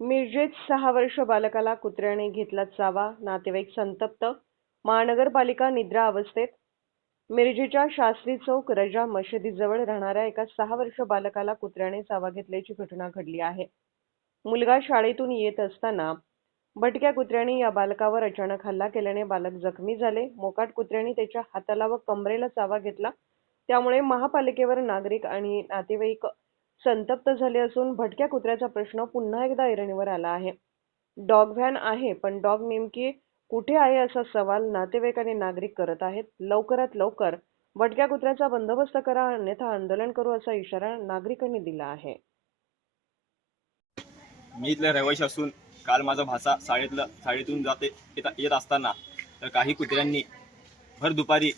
मिरजेत सहा वर्ष बालकाला कुत्र्याने घेतला चावा नातेवाईक संतप्त महानगरपालिका निद्रा अवस्थेत. मिरजेच्या शास्त्री चौक रजा मशिदीजवळ राहणाऱ्या एका सहा वर्ष बालकाला कुत्र्याने चावा घेतल्याची घटना घडली आहे. मुलगा शाळेतून येत असताना भटक्या कुत्र्याने या बालकावर अचानक हल्ला केल्याने बालक जखमी झाले. मोकाट कुत्र्याने त्याच्या हाताला व कमरेला चावा घेतला. त्यामुळे महापालिकेवर नागरिक आणि नातेवाईक संतप्त झाले असून भटक्या कुत्र्याचा प्रश्न पुन्हा एकदा ऐरणीवर आला आहे. डॉग व्हॅन आहे पण डॉग नेमकी कुठे आहे असा सवाल नातेवाईक आणि नागरिक करत आहेत. लवकरात लवकर भटक्या कुत्र्याचा बंदोबस्त करा अन्यथा आंदोलन करू असा इशारा नागरिकांनी दिला आहे. मी इथला रहिवाशी असून काल माझा भासा शाळेतलं शाळेतून जाते येत असताना तर काही कुत्र्यांनी भर दुपारी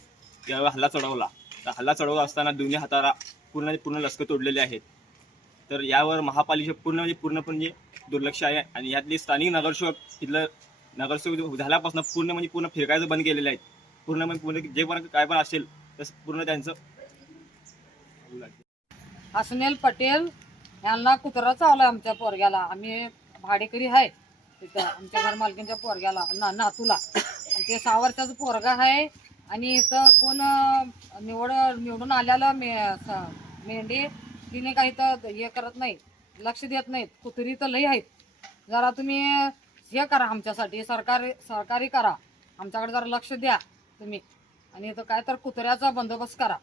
हल्ला चढवला. तर हल्ला चढवला असताना दोन्ही हाताला पूर्ण पूर्ण लसकं तोडलेले आहेत. तर यावर महापालिका पूर्ण म्हणजे पूर्णपणे म्हणजे दुर्लक्ष आहे आणि यातले स्थानिक नगरसेवक इथलं नगरसेवक झाल्यापासून पूर्ण म्हणजे पूर्ण फिरकायचं बंद केलेलं आहे. पूर्ण म्हणजे पूर्ण जे पण काय पण असेल तसं पूर्ण त्यांचं हसनेल पटेल यांना कुत्रा चावला आमच्या पोरग्याला. आम्ही भाडेकरी आहे तिथं आमच्या घर मालकींच्या पोरग्याला ना नातूला. आणि ते सहा वर्षाचं पोरगा आहे आणि इथं कोण निवड निवडून आल्याला मे मेंढी तिने काही तर हे करत नाही लक्ष देत नाहीत कुत्री तर लई आहेत. जरा तुम्ही हे करा आमच्यासाठी सरकारी सरकारी करा. आमच्याकडे जरा लक्ष द्या तुम्ही. आणि इथं काय तर कुत्र्याचा बंदोबस्त करा.